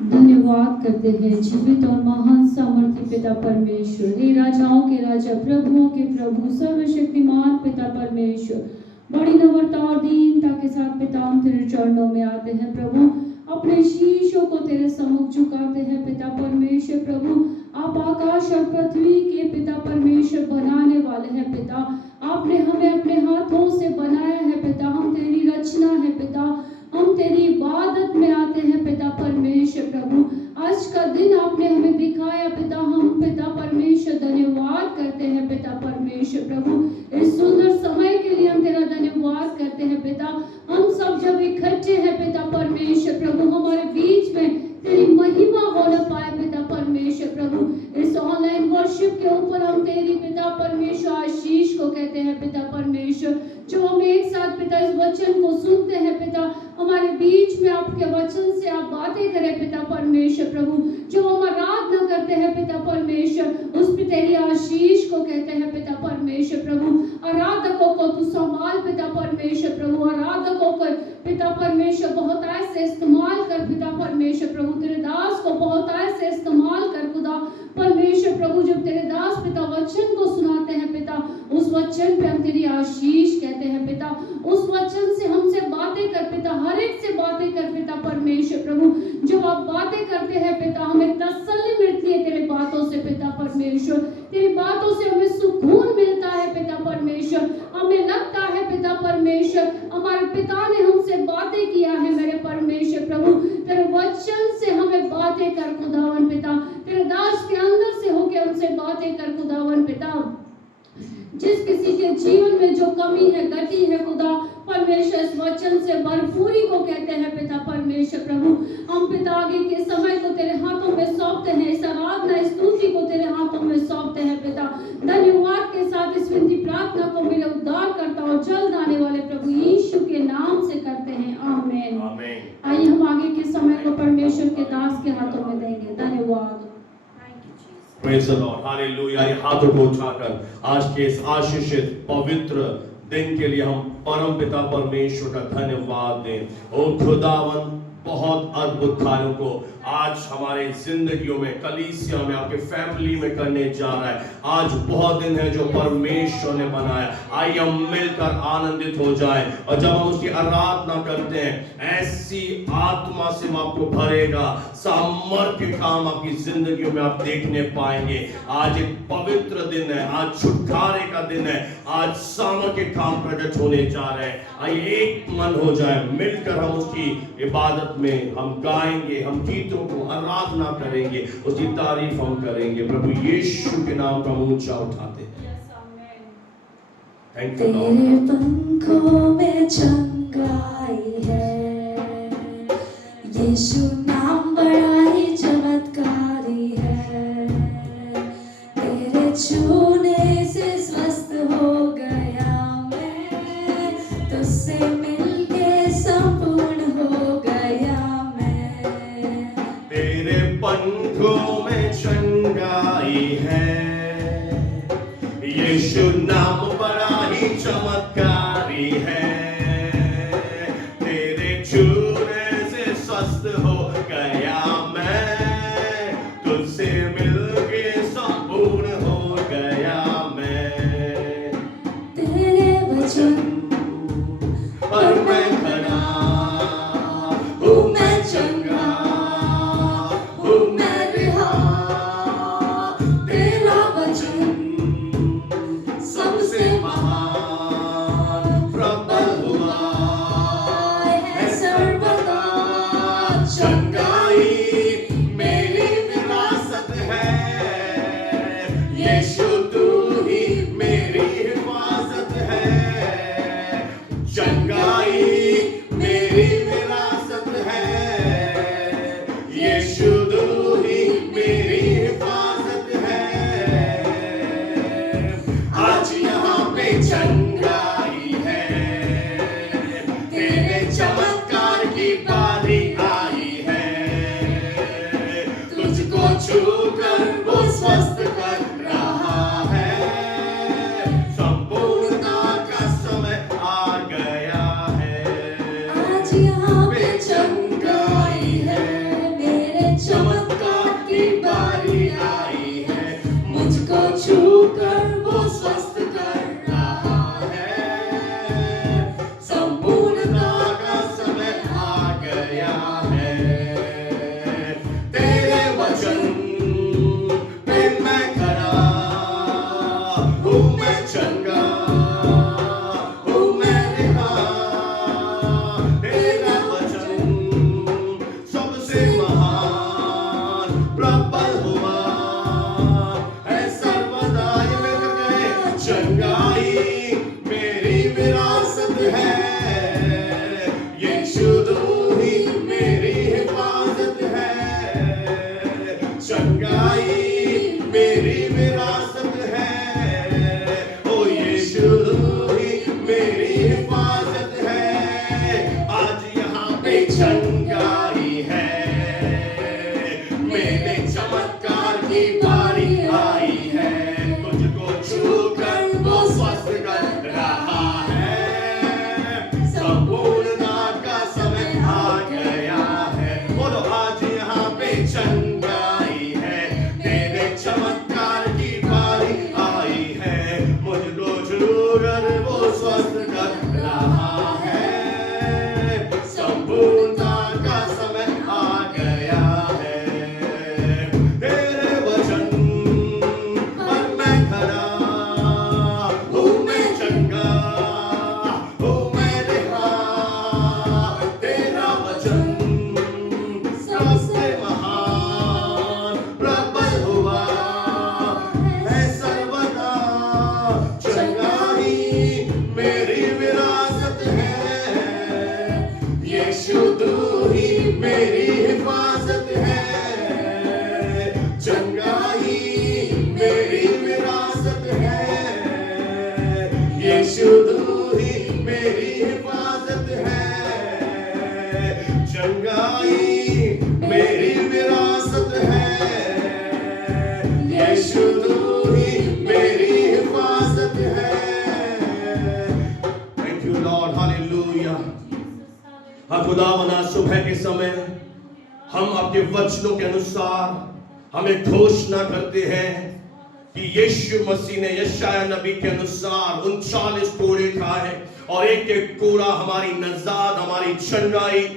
धन्यवाद करते हैं जीवित और महान सामर्थ्य पिता परमेश्वर, हे राजाओं के राजा, प्रभुओं के प्रभु, सर्वशक्तिमान पिता परमेश्वर। बड़ी नम्रता और दीनता के साथ पिता हम तेरे चरणों में आते हैं प्रभु, अपने शीशों को तेरे सम्मुख झुकाते हैं पिता परमेश्वर। प्रभु आप आकाश और पृथ्वी के पिता परमेश्वर बनाने वाले हैं पिता, आपने हमें अपने हाथों से बनाया है पिता, हम तेरी रचना है पिता, हम तेरी इबादत में आते हैं पिता परमेश्वर। प्रभु आज का दिन आपने हमें दिखाया पिता, हम पिता परमेश्वर धन्यवाद करते हैं पिता परमेश्वर। प्रभु इस सुंदर समय के लिए हम तेरा धन्यवाद करते हैं पिता। हम सब जब इकट्ठे हैं पिता परमेश्वर प्रभु, हमारे बीच में तेरी महिमा होना पाए पिता परमेश्वर। प्रभु इस ऑनलाइन वर्शिप के ऊपर हम तेरी पिता परमेश्वर आशीष को कहते हैं पिता परमेश्वर। जो हम एक साथ पिता इस वचन को सुनते हैं पिता, हमारे बीच में आपके वचन से आप बातें करें पिता परमेश्वर। प्रभु जो हम आराधना करते हैं पिता परमेश्वर, उस पे तेरी आशीष को कहते हैं पिता परमेश्वर। प्रभु आराधकों को तू संभाल पिता परमेश्वर। प्रभु आराधकों को पिता परमेश्वर बहुत ऐसे इस्तेमाल कर पिता परमेश्वर। प्रभु तेरे दास को बहुत ऐसे इस्तेमाल कर खुदा परमेश्वर। प्रभु जब तेरे दास पिता वचन को सुनाते हैं पिता, उस वचन पे हम तेरी आशीष कहते हैं पिता, उस वचन से हमसे बातें कर पिता, हर एक से बातें कर पिता परमेश्वर। प्रभु जब आप बातें करते हैं पिता, हमें तसल्ली मिलती है तेरे बातों से पिता परमेश्वर, तेरी बातों से हमें सुकून मिलता है पिता परमेश्वर। हमें लगता है पिता परमेश्वर हमारे पिता ने हमसे बातें किया है मेरे परमेश्वर। प्रभु तेरे वचन से हमें बातें कर खुदावन पिता, तेरे दास के अंदर से होके हमसे बातें कर खुदावन पिता। जिस किसी के जीवन में जो कमी है, गति है खुदा परमेश्वर, इस वचन से भरपूरी को कहते हैं पिता परमेश्वर। प्रभु हम पिता आगे के समय को तेरे हाथों में सौंपते हैं, इस आराधना स्तुति को तेरे हाथों में सौंपते हैं पिता। धन्यवाद के साथ इस विनती प्रार्थना को मेरे उद्धार करता और जल्द आने वाले प्रभु यीशु के नाम से करते हैं, आमीन। आइए हम आगे के समय को परमेश्वर के दास के हाथों में देंगे। धन्यवाद। Praise the Lord. Hallelujah. ये हाथों को उठाकर आज के इस आशीषित पवित्र दिन के लिए हम परम पिता परमेश्वर का धन्यवाद दें। और खुदावन बहुत अद्भुत कार्यों को आज हमारे जिंदगियों में, कलीसिया में, आपके फैमिली में करने जा रहा है। आज बहुत दिन है जो परमेश्वर ने बनाया, आइए हम मिलकर आनंदित हो जाए। और जब हम उसकी आराधना करते हैं, ऐसी आत्मा से वो आपको भरेगा, सामर्थ्य काम आपकी जिंदगियों में आप देखने पाएंगे। आज एक पवित्र दिन है, आज छुटकारे का दिन है, आज सामर्थ्य काम प्रकट होने जा रहे हैं। आइए एक मन हो जाए, मिलकर हम उसकी इबादत में हम गाएंगे, हम गीतों को आराधना करेंगे, उसकी तारीफ हम करेंगे। प्रभु यीशु के नाम का ऊंचा उठाते हैं। Thank you Lord. तेरे पंखों में चंगाई है, यीशु नाम बड़ा ही चमत्कारी है। तेरे छूने से स्वस्थ हो गया मैं, तुझसे मिलके संपूर्ण हो गया मैं। तेरे पंखों में चंगाई है, यीशु नाम बड़ा ही चमत्कारी है। तेरे छूने से स्वस्थ हो गया मैं, तुझसे मिलके संपूर्ण हो गया मैं। तेरे वचन पर मैं खड़ा हूँ, मैं चंगा हूँ, मैं रिहा। तेरा वचन सबसे महान प्रबल हुआ है सर्वदा। चंगाई मेरी विरासत है, यीशु तू ही मेरी हिफाजत है। चंगाई मेरी विरासत है, यीशु तू ही मेरी हिफाजत है। आज यहाँ पे चंगाई है, तेरे चमत्कार की बारी आई है। गया है। तेरे वचन पे मैं खड़ा हूँ, मैं चंगा हूँ, मैं रिहा। तेरा वचन सबसे महान प्रबल हुआ है सर्वदा। ये मैं गए चंगाई मेरी विरासत है, यीशु तू ही मेरी हिफाजत है। चंगाई मेरी विरासत है, ओ यीशु तू ही मेरी हिफाजत है। आज यहाँ पे चंगाई है, मेरे चमत्कार की बारी आई है। तुझको छूकर वो स्वस्थ कर रहा है, संपूर्णता का समय आ गया है। बोलो आज यहाँ पे चंगाई है, तेरे चमत्कार की बारी आई है। मुझको छूकर वो स्वस्थ कर रहा है, संपूर्णता का समय आ गया है। तेरे वचन पर मैं खड़ा हूँ, मैं चंगा हूँ, मैं रिहा। तेरा वचन सबसे महान प्रबल हुआ है सर्वदा। चंगाई मेरी विरासत है, यीशु तू ही मेरी हिफाजत है। चंगाई मेरी विरासत है, यीशु तू ही मेरी हिफाजत है। चंगाई मेरी विरासत है, यीशु तू ही मेरी हिफाजत है। Thank you Lord, hallelujah. हाँ खुदावंद, सुबह के समय हम आपके वचनों के अनुसार हमें घोषणा करते हैं कि यीशु मसीह ने यशाया नबी के अनुसार 39 कोड़े खाए और एक एक कोड़ा हमारी नजात, हमारी चंगाई,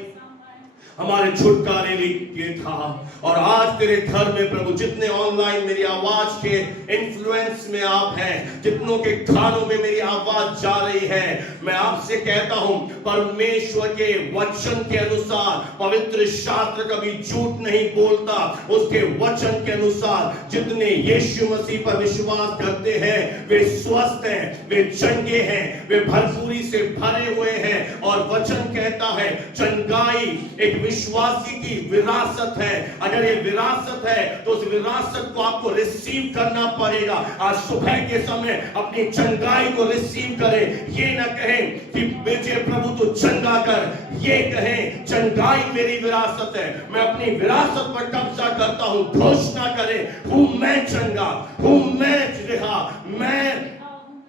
हमारे छुटकारे लिए था। और आज तेरे घर में प्रभु जितने ऑनलाइन मेरी आवाज के इन्फ्लुएंस में आप हैं, जितनों के कानों में मेरी आवाज जा रही है, मैं आपसे कहता हूं परमेश्वर के वचन के अनुसार, पवित्र शास्त्र कभी झूठ नहीं बोलता। उसके वचन के अनुसार जितने यीशु मसीह पर विश्वास करते हैं वे स्वस्थ हैं, वे चंगे हैं, वे भरपूरी से भरे हुए हैं। और वचन कहता है चंगाई एक विश्वासी की विरासत है। अगर ये विरासत है तो उस विरासत को आपको रिसीव करना पड़ेगा। आज सुबह के समय अपनी चंगाई को रिसीव करें। ये ना कहें कि मुझे प्रभु तू चंगा कर, ये कहें चंगाई मेरी विरासत है, मैं अपनी विरासत पर कब्जा करता हूं। घोषणा करें हूं मैं चंगा, हूं मैं रिहा, मैं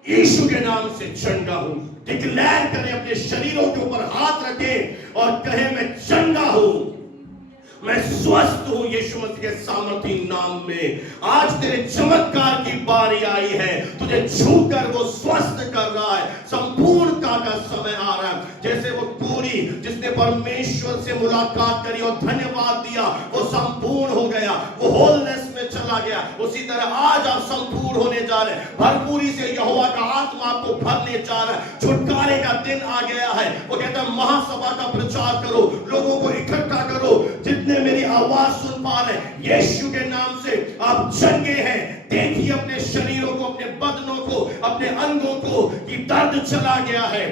यीशु के नाम से चंगा हूं। डिक्लेयर करें, अपने शरीरों के ऊपर हाथ रखें और कहें मैं चंगा हूं, मैं स्वस्थ हूं यीशु मसीह के सामर्थी नाम में। आज तेरे चमत्कार की बारी आई है, तुझे छूकर वो स्वस्थ कर रहा है। संपूर्णता का समय आ रहा है। जैसे वो पूरी जिसने परमेश्वर से मुलाकात करी और धन्यवाद दिया, वो संपूर्ण हो गया, वो होलनेस में चला गया। उसी तरह आज आप संपूर्ण होने जा रहे हैं। भरपूरी से यहोवा का आत्मा आपको भरने जा रहा है। छुटकारे का दिन आ गया है। वो कहता है महासभा का प्रचार करो, लोगों को इकट्ठा करो। जितने मेरी आवाज सुन पा रहे हैं, यीशु के नाम से आप चंगे हैं। देखिए अपने शरीरों को, अपने बदनों को, अपने अंगों को कि दर्द चला गया है,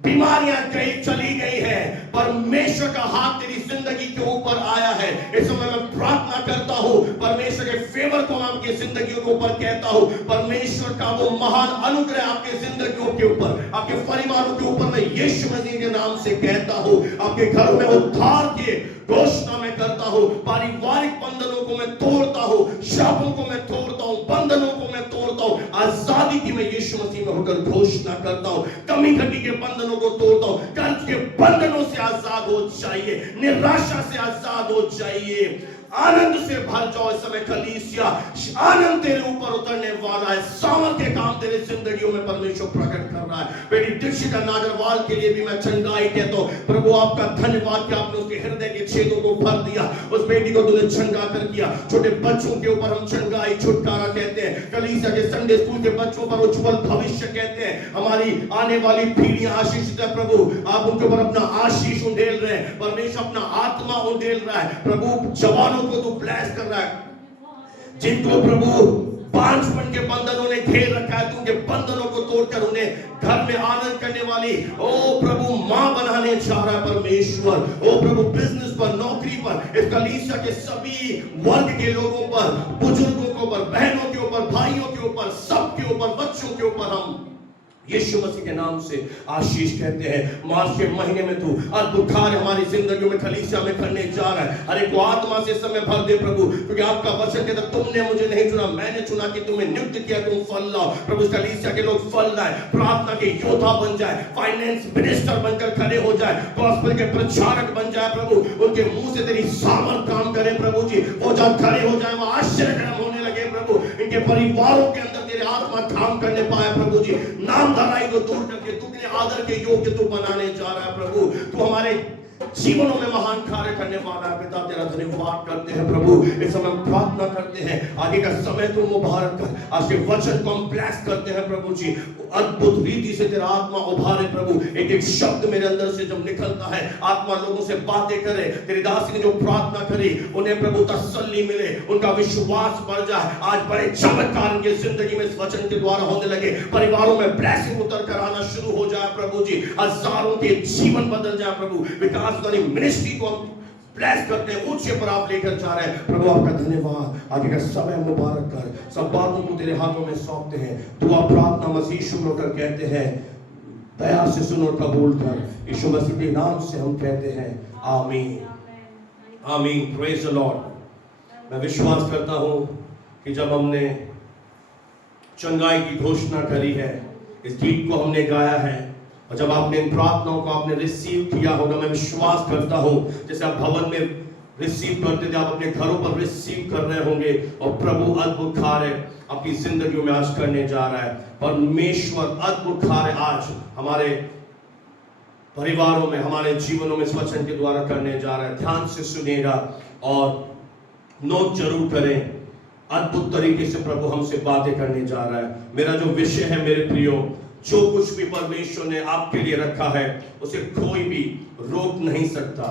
बीमारियां चली गई है। परमेश्वर का हाथ तेरी जिंदगी के ऊपर आया है। इस समय मैं प्रार्थना करता हूं, परमेश्वर के फेवर को आपकी जिंदगियों के ऊपर कहता हूं। परमेश्वर का वो महान अनुग्रह आपके जिंदगियों के ऊपर, आपके परिवारों के ऊपर मैं यीशु मसीह के नाम से कहता हूं। आपके घरों में उद्धार की घोषणा मैं करता हूं। पारिवारिक बंधनों को मैं तोड़ता हूं, शापों को मैं तोड़ता हूं, बंधनों को मैं तोड़ता हूं। आजादी की मैं यीशु मसीह में होकर घोषणा करता हूं। कमी घटी के बंधनों को तोड़ता हूं। कर्ज के बंधनों से आजाद हो जाइए, निराशा से आजाद हो जाइए। आनंद से भर जाओ इस समय कलीसिया। आनंद तेरे ऊपर उतरने वाला है, सामर्थ के काम तेरे जिंदगियों में परमेश्वर प्रकट कर रहा है। बेटी दीक्षिता नागरवाल के लिए भी मैं चंगाई कहता हूं, प्रभु आपका धन्यवाद कि आपने उसके हृदय के छेदों को भर दिया, उस बेटी को तूने चंगा कर दिया। छोटे बच्चों के ऊपर हम चंगाई छुटकारा कहते हैं, कलीसिया के संडे स्कूल के बच्चों पर उज्जवल भविष्य कहते हैं। हमारी आने वाली पीढ़ियां आशीषित है प्रभु, आप उनके ऊपर अपना आशीष उंडेल रहे हैं, परमेश्वर अपना आत्मा उंडेल रहा है प्रभु। जवानों को तू ब्लेस कर रहा है, जिनको प्रभु बांझपन के बंधनों ने घेर रखा है, तू उनके बंधनों को तोड़कर उन्हें घर में आनंद करने वाली ओ प्रभु मां बनाने चाह रहा है परमेश्वर। ओ प्रभु बिजनेस पर, नौकरी पर, इस कलीसिया के सभी वर्ग के लोगों पर, बुजुर्गों के ऊपर, बहनों के ऊपर, भाइयों के ऊपर, सबके ऊपर, बच्चों के ऊपर हम यीशु मसीह के नाम से आशीष कहते हैं। मार्च के महीने में तू अद्भुत कार्य हमारी जिंदगियों में कलीसिया में करने जा रहा है। हर एक आत्मा से समय भर दे प्रभु, क्योंकि आपका वचन कहता तुमने मुझे नहीं चुना, मैंने चुना कि तुम्हें नियुक्त किया, तुम फल लाओ। प्रभु कलीसिया के लोग फल लाए, प्रार्थना के योद्धा बन जाए, फाइनेंस मिनिस्टर बनकर खड़े हो जाए, गॉस्पेल के प्रचारक बन जाए प्रभु। उनके मुंह से तेरी सामर्थ काम करे प्रभु जी, वो जब खड़े हो जाए वो आश्चर्यजनक होने लगे प्रभु। इनके परिवारों के अंदर तेरे आत्मा काम करने पाए प्रभु जी। नाम धराई को दूर करके तू अपने आदर के योग्य तू बनाने जा रहा है प्रभु। तू हमारे जीवनों में महान कार्य करने वाला है पिता, तेरा धन्यवाद करते हैं प्रभु। इस समय प्रार्थना करते हैं आगे का समय तू मुबारक कर, आज के वचन को हम ब्लेस करते हैं प्रभु जी। अद्भुत रीति से तेरा आत्मा उभारे प्रभु, एक एक शब्द मेरे अंदर से जब निकलता है आत्मा लोगों से बातें करे। तेरी दासी ने जो प्रार्थना करी उन्हें प्रभु तसल्ली मिले, उनका विश्वास बढ़ जाए। आज बड़े चमत्कार उनकी जिंदगी में इस वचन के द्वारा होने लगे, परिवारों में ब्लेसिंग उतर कर आना शुरू हो जाए प्रभु जी। हजारों के जीवन बदल जाए प्रभु। विकास मिनिस्ट्री को हम ब्लेस करते हैं, ऊंचे पर आप लेकर जा रहे हैं प्रभु। आपका धन्यवाद, आगे का समय मुबारक कर। सब बातों को तेरे हाथों में सौंपते हैं। दुआ प्रार्थना मसीह यीशु होकर कहते हैं, दया से सुनो और कबूल कर, यीशु मसीह के नाम से हम कहते हैं आमीन आमीन। Praise the Lord. मैं विश्वास करता हूं कि जब हमने चंगाई की घोषणा करी है, इस गीत को हमने गाया है, और जब आपने इन प्रार्थनाओं को आपने रिसीव किया होगा, मैं विश्वास करता हूं जैसे आप भवन में रिसीव करते थे, आप अपने घरों पर रिसीव कर रहे होंगे। और प्रभु अद्भुत कार्य अपनी जिंदगियों में आज करने जा रहा है। परमेश्वर अद्भुत कार्य आज हमारे परिवारों में, हमारे जीवनों में इस वचन के द्वारा करने जा रहा है। ध्यान से सुनिएगा और नोट जरूर करें। अद्भुत तरीके से प्रभु हमसे बातें करने जा रहा है। मेरा जो विषय है मेरे प्रियो, जो कुछ भी परमेश्वर ने आपके लिए रखा है उसे कोई भी रोक नहीं सकता।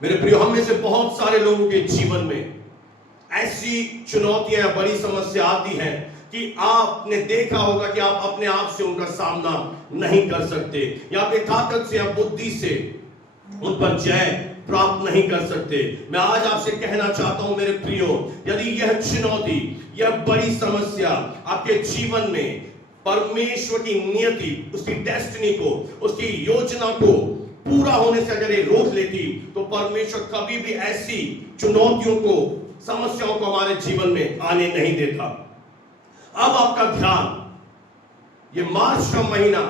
मेरे प्रियो, हम में से बहुत सारे लोगों के जीवन में ऐसी चुनौतियां, बड़ी समस्या आती हैं कि आपने देखा होगा कि आप अपने आप से उनका सामना नहीं कर सकते, या अपने ताकत से या बुद्धि से उन पर जय प्राप्त नहीं कर सकते। मैं आज आपसे कहना चाहता हूं मेरे प्रियो, यदि यह चुनौती, यह बड़ी समस्या आपके जीवन में परमेश्वर की नियति, उसकी डेस्टिनी को, उसकी योजना को पूरा होने से अगर ये रोक लेती, तो परमेश्वर कभी भी ऐसी चुनौतियों को, समस्याओं को हमारे जीवन में आने नहीं देता। अब आपका ध्यान, ये मार्च का महीना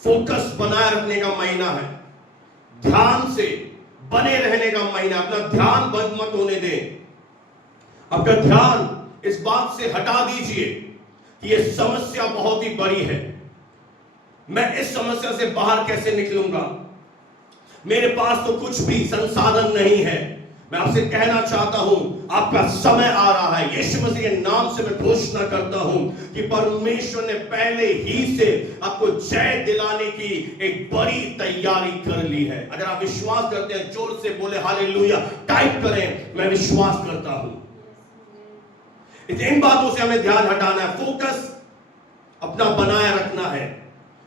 फोकस बनाए रखने का महीना है, ध्यान से बने रहने का महीना। अपना ध्यान बंद मत होने दें। आपका ध्यान इस बात से हटा दीजिए कि यह समस्या बहुत ही बड़ी है, मैं इस समस्या से बाहर कैसे निकलूंगा, मेरे पास तो कुछ भी संसाधन नहीं है। मैं आपसे कहना चाहता हूं, आपका समय आ रहा है। यीशु मसीह के नाम से मैं घोषणा करता हूं कि परमेश्वर ने पहले ही से आपको जय दिलाने की एक बड़ी तैयारी कर ली है। अगर आप विश्वास करते हैं, जोर से बोले हालेलुया, टाइप करें, मैं विश्वास करता हूं। इन बातों से हमें ध्यान हटाना है, फोकस अपना बनाए रखना है।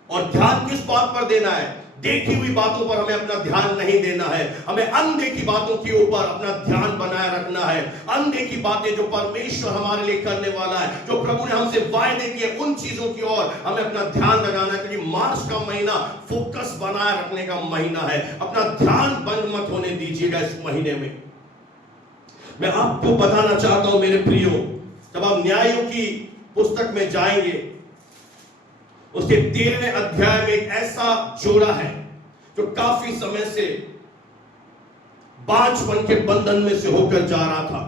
और ध्यान किस बात पर देना है? देखी हुई बातों पर हमें अपना ध्यान नहीं देना है, हमें अनदेखी बातों के ऊपर अपना ध्यान बनाए रखना है। अनदेखी बातें जो परमेश्वर हमारे लिए करने वाला है, जो प्रभु ने हमसे वायदे किए, उन चीजों की ओर हमें अपना ध्यान लगाना है। क्योंकि मार्च का महीना फोकस बनाए रखने का महीना है। अपना ध्यान बंद मत होने दीजिएगा इस महीने में। मैं आपको बताना चाहता हूं मेरे प्रियो, जब आप न्यायों की पुस्तक में जाएंगे, उसके 13वें अध्याय में एक ऐसा जोड़ा है जो काफी समय से बांझपन के बंधन में से होकर जा रहा था।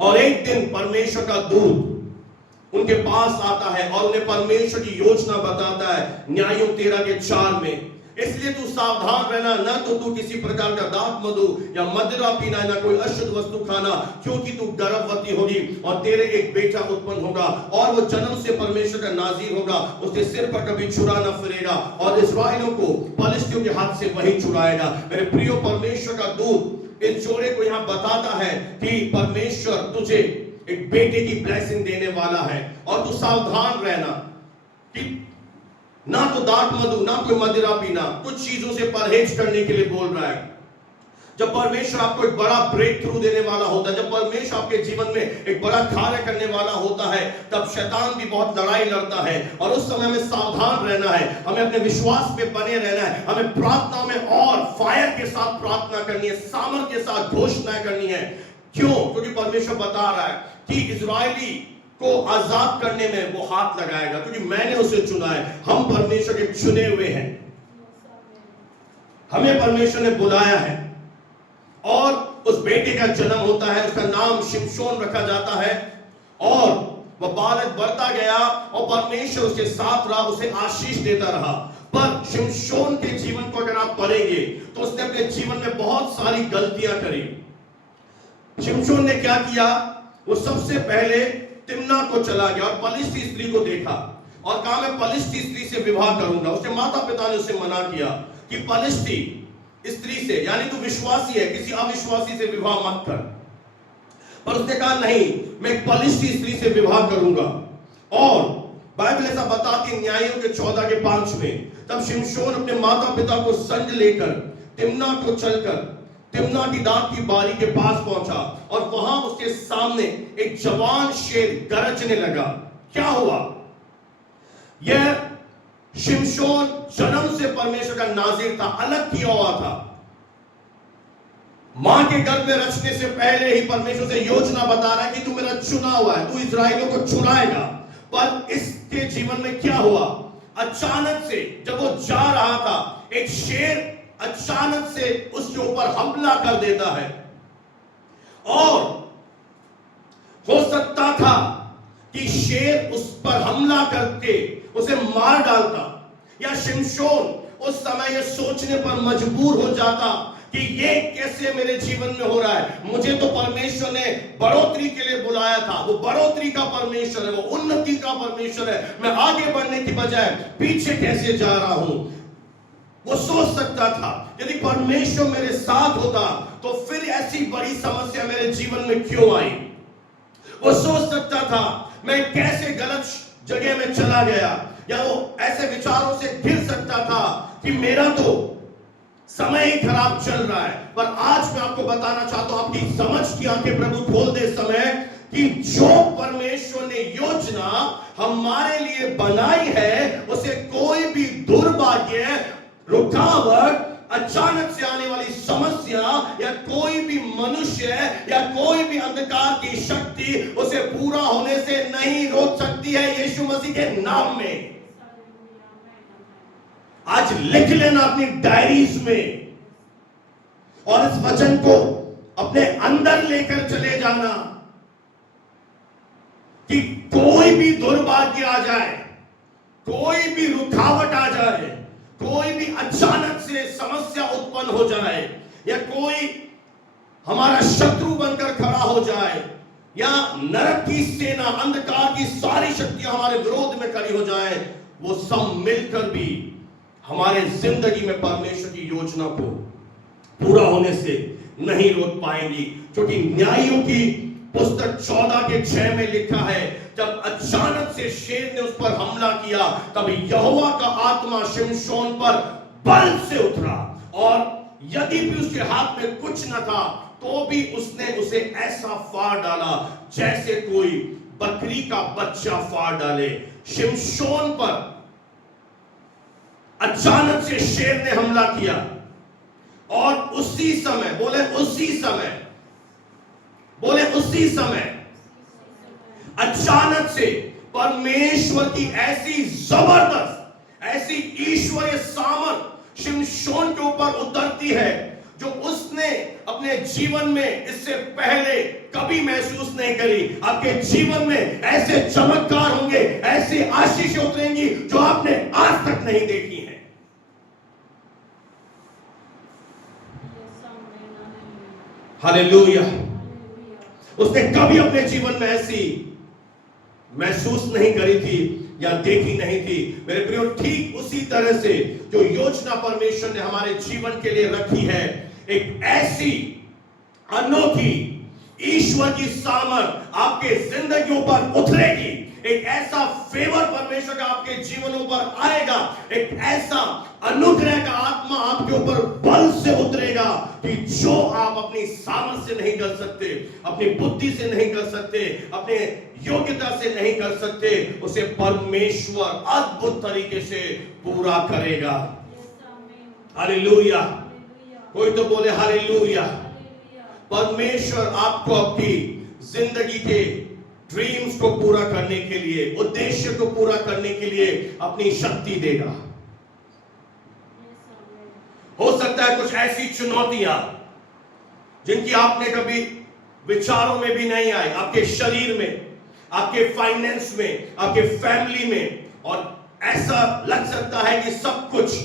और एक दिन परमेश्वर का दूत उनके पास आता है और उन्हें परमेश्वर की योजना बताता है, न्यायों 13:4 में। इसलिए तू सावधान रहना, न तो तू किसी प्रकार का दाख मधु या मदिरा पीना, न कोई अशुद्ध वस्तु खाना, क्योंकि तू गर्भवती होगी और तेरे एक बेटा उत्पन्न होगा और वो जन्म से परमेश्वर का नाज़ीर होगा, उसके सिर पर कभी छुरा न फिरेगा और इस्राएलियों को पलिश्तियों के हाथ से वही छुड़ाएगा। मेरे प्रियो, परमेश्वर का दूत इस जोड़े को यहाँ बताता है कि परमेश्वर तुझे एक बेटे की ब्लेसिंग देने वाला है और तू सावधान रहना कि ना तो दाख मधु, ना कोई मदिरा पीना, कुछ चीजों से परहेज करने के लिए बोल रहा है। जब परमेश्वर आपको एक बड़ा ब्रेक थ्रू देने वाला होता है, जब परमेश्वर आपके जीवन में एक बड़ा कार्य करने वाला होता है, तब शैतान भी बहुत लड़ाई लड़ता है और उस समय हमें सावधान रहना है, हमें अपने विश्वास पे बने रहना है, हमें प्रार्थना में और फायर के साथ प्रार्थना करनी है, सामर्थ के साथ घोषणा करनी है। क्यों? क्योंकि परमेश्वर बता रहा है कि इजरायली को आजाद करने में वो हाथ लगाएगा, क्योंकि मैंने उसे चुना है। हम परमेश्वर के चुने हुए हैं, हमें परमेश्वर ने बुलाया है और उस बेटे का जन्म होता है, उसका नाम शिमशोन रखा जाता है और वह बालक बढ़ता गया और परमेश्वर उसके साथ रहा, उसे आशीष देता रहा। पर शिमशोन के जीवन को अगर आप पढ़ेंगे तो उसने अपने जीवन में बहुत सारी गलतियां करी। शिमशोन ने क्या किया? वो सबसे पहले तिम्ना को चला गया और पलिश्ती स्त्री को देखा और कहा मैं पलिश्ती स्त्री से विवाह करूंगा। उसके माता पिता ने उसे मना किया कि पलिश्ती स्त्री से, यानी तू विश्वासी है, किसी अविश्वासी से विवाह मत कर। पर उसने कहा नहीं, मैं पलिश्ती स्त्री से विवाह करूंगा। और बाइबल ऐसा बताती, न्यायों के 14:5 में, तब शिमशोन अपने माता पिता को संग लेकर तिम्ना को चलकर तिम्ना की दाख की बारी के पास पहुंचा और वहां उसके सामने एक जवान शेर गरजने लगा। क्या हुआ? यह शिमशोन जन्म से परमेश्वर का नाज़ीर था, अलग किया हुआ था। मां के गर्भ में रचने से पहले ही परमेश्वर से योजना बता रहा है कि तू मेरा चुना हुआ है, तू इस्राएलियों को छुड़ाएगा। पर इसके जीवन में क्या हुआ? अचानक से जब वो जा रहा था, एक शेर अचानक से उसके ऊपर हमला कर देता है और हो सकता था कि शेर उस पर हमला करके उसे मार डालता, या शिमशोन उस समय ये सोचने पर मजबूर हो जाता कि ये कैसे मेरे जीवन में हो रहा है। मुझे तो परमेश्वर ने बढ़ोतरी के लिए बुलाया था, वो बढ़ोतरी का परमेश्वर है, वो उन्नति का परमेश्वर है, मैं आगे बढ़ने की बजाय पीछे कैसे जा रहा हूं। वो सोच सकता था यदि परमेश्वर मेरे साथ होता तो फिर ऐसी बड़ी समस्या मेरे जीवन में क्यों आई। वो सोच सकता था मैं कैसे गलत जगह में चला गया, या वो ऐसे विचारों से घिर सकता था कि मेरा तो समय ही खराब चल रहा है। पर आज मैं आपको बताना चाहता हूं, आपकी समझ की आंखें प्रभु खोल दे समय कि जो परमेश्वर ने योजना हमारे लिए बनाई है, उसे कोई भी दुर्भाग्य, रुकावट, अचानक से आने वाली समस्या या कोई भी मनुष्य या कोई भी अंधकार की शक्ति उसे पूरा होने से नहीं रोक सकती है, यीशु मसीह के नाम में। आज लिख लेना अपनी डायरीज में और इस वचन को अपने अंदर लेकर चले जाना कि कोई भी दुर्भाग्य आ जाए, कोई भी रुकावट आ जाए, कोई भी अचानक से समस्या उत्पन्न हो जाए, या कोई हमारा शत्रु बनकर खड़ा हो जाए, या नरक की सेना, अंधकार की सारी शक्तियां हमारे विरोध में खड़ी हो जाए, वो सब मिलकर भी हमारे जिंदगी में परमेश्वर की योजना को पूरा होने से नहीं रोक पाएंगी। क्योंकि न्यायों की पुस्तक 14:6 में लिखा है, जब अचानक से शेर ने उस पर हमला किया, तब यहोवा का आत्मा शिमशोन पर बल से उतरा और यदि भी उसके हाथ में कुछ न था तो भी उसने उसे ऐसा फाड़ डाला जैसे कोई बकरी का बच्चा फाड़ डाले। शिमशोन पर अचानक से शेर ने हमला किया और उसी समय, बोले उसी समय अचानक से परमेश्वर की ऐसी जबरदस्त, ऐसी ईश्वरीय सामर्थ शिमशोन के ऊपर उतरती है, जो उसने अपने जीवन में इससे पहले कभी महसूस नहीं करी। आपके जीवन में ऐसे चमत्कार होंगे, ऐसी आशीष उतरेंगी जो आपने आज तक नहीं देखी हैं। हालेलुया। उसने कभी अपने जीवन में ऐसी महसूस नहीं करी थी या देखी नहीं थी। मेरे प्रियो, ठीक उसी तरह से जो योजना परमेश्वर ने हमारे जीवन के लिए रखी है, एक ऐसी अनोखी ईश्वर की सामर्थ आपके जिंदगियों पर उतरेगी। एक ऐसा फेवर परमेश्वर का आपके जीवनों पर आएगा, एक ऐसा अनुग्रह का आत्मा आपके ऊपर बल से उतरेगा कि जो आप अपनी सामर्थ से नहीं कर सकते, अपनी बुद्धि से नहीं कर सकते, अपने योग्यता से नहीं कर सकते, उसे परमेश्वर अद्भुत तरीके से पूरा करेगा। हालेलुया। कोई तो बोले हालेलुया। परमेश्वर आपको अपनी जिंदगी के ड्रीम्स को पूरा करने के लिए, उद्देश्य को पूरा करने के लिए अपनी शक्ति देगा। हो सकता है कुछ ऐसी चुनौतियां जिनकी आपने कभी विचारों में भी नहीं आई, आपके शरीर में, आपके फाइनेंस में, आपके फैमिली में, और ऐसा लग सकता है कि सब कुछ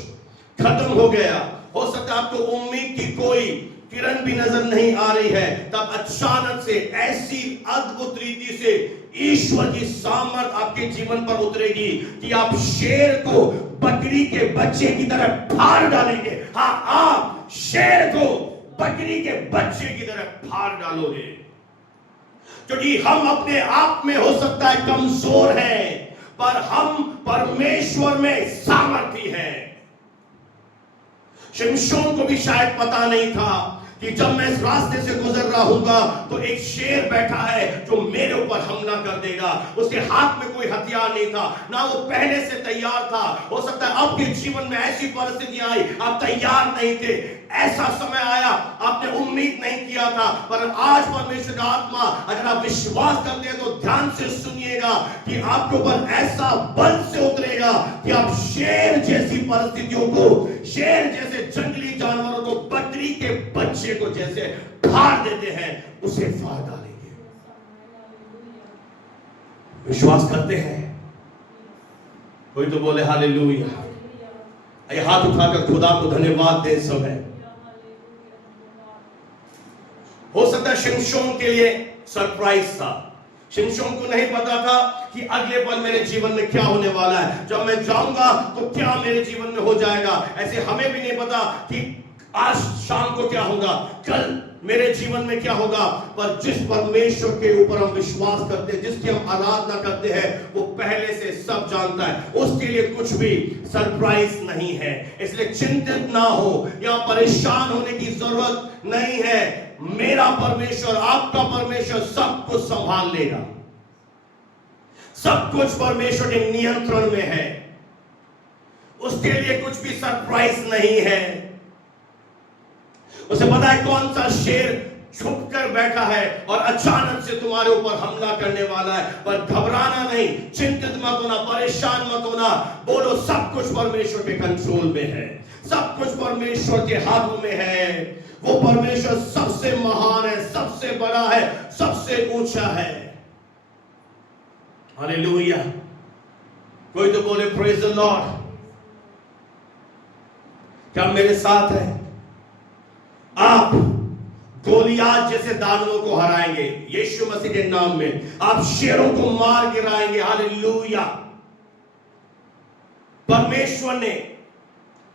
खत्म हो गया। हो सकता है आपको उम्मीद की कोई किरण भी नजर नहीं आ रही है। तब अचानक से ऐसी अद्भुत रीति से ईश्वर की सामर्थ आपके जीवन पर उतरेगी कि आप शेर को बकरी के बच्चे की तरह फाड़ डालेंगे। हाँ, आप शेर को बकरी के बच्चे की तरह फाड़ डालोगे, क्योंकि हम अपने आप में हो सकता है कमजोर हैं, पर हम परमेश्वर में सामर्थी हैं। शिमशोन को भी शायद पता नहीं था कि जब मैं इस रास्ते से गुजर रहा हूंगा तो एक शेर बैठा है जो मेरे ऊपर हमला कर देगा। उसके हाथ में कोई हथियार नहीं था, ना वो पहले से तैयार था। हो सकता है आपके जीवन में ऐसी परिस्थितियां आई, आप तैयार नहीं थे, ऐसा समय आया आपने उम्मीद नहीं किया था, पर आज परमेश्वर का आत्मा, अगर आप विश्वास करते हैं तो ध्यान से सुनिएगा कि आपके ऊपर ऐसा बल से उतरेगा कि आप शेर जैसी परिस्थितियों को, शेर जैसे जंगली जानवरों को बकरी के बच्चे को जैसे फाड़ देते हैं, उसे फाड़ डालेंगे। विश्वास करते हैं? कोई तो बोले हालेलुया। ये हाथ उठाकर खुदा को धन्यवाद दे सब है। हो सकता है शिमशोन के लिए सरप्राइज था। शिमशोन को नहीं पता था कि अगले पल मेरे जीवन में क्या होने वाला है, जब मैं जाऊंगा तो क्या मेरे जीवन में हो जाएगा। ऐसे हमें भी नहीं पता कि आज शाम को क्या होगा, कल मेरे जीवन में क्या होगा। पर जिस परमेश्वर के ऊपर हम विश्वास करते हैं, जिसकी हम आराधना करते हैं, वो पहले से सब जानता है। उसके लिए कुछ भी सरप्राइज नहीं है। इसलिए चिंतित ना हो या परेशान होने की जरूरत नहीं है। मेरा परमेश्वर, आपका परमेश्वर सब कुछ संभाल लेगा। सब कुछ परमेश्वर के नियंत्रण में है। उसके लिए कुछ भी सरप्राइज नहीं है। उसे पता है कौन सा शेर छुप कर बैठा है और अचानक से तुम्हारे ऊपर हमला करने वाला है। पर घबराना नहीं, चिंतित मत होना, परेशान मत होना। बोलो सब कुछ परमेश्वर के कंट्रोल में है, सब कुछ परमेश्वर के हाथों में है। वो परमेश्वर सबसे महान है, सबसे बड़ा है, सबसे ऊंचा है। हालेलुया। कोई तो बोले प्रेज द लॉर्ड। क्या मेरे साथ है? आप गोलियात जैसे दानवों को हराएंगे यीशु मसीह के नाम में। आप शेरों को मार गिराएंगे। हालेलुया। परमेश्वर ने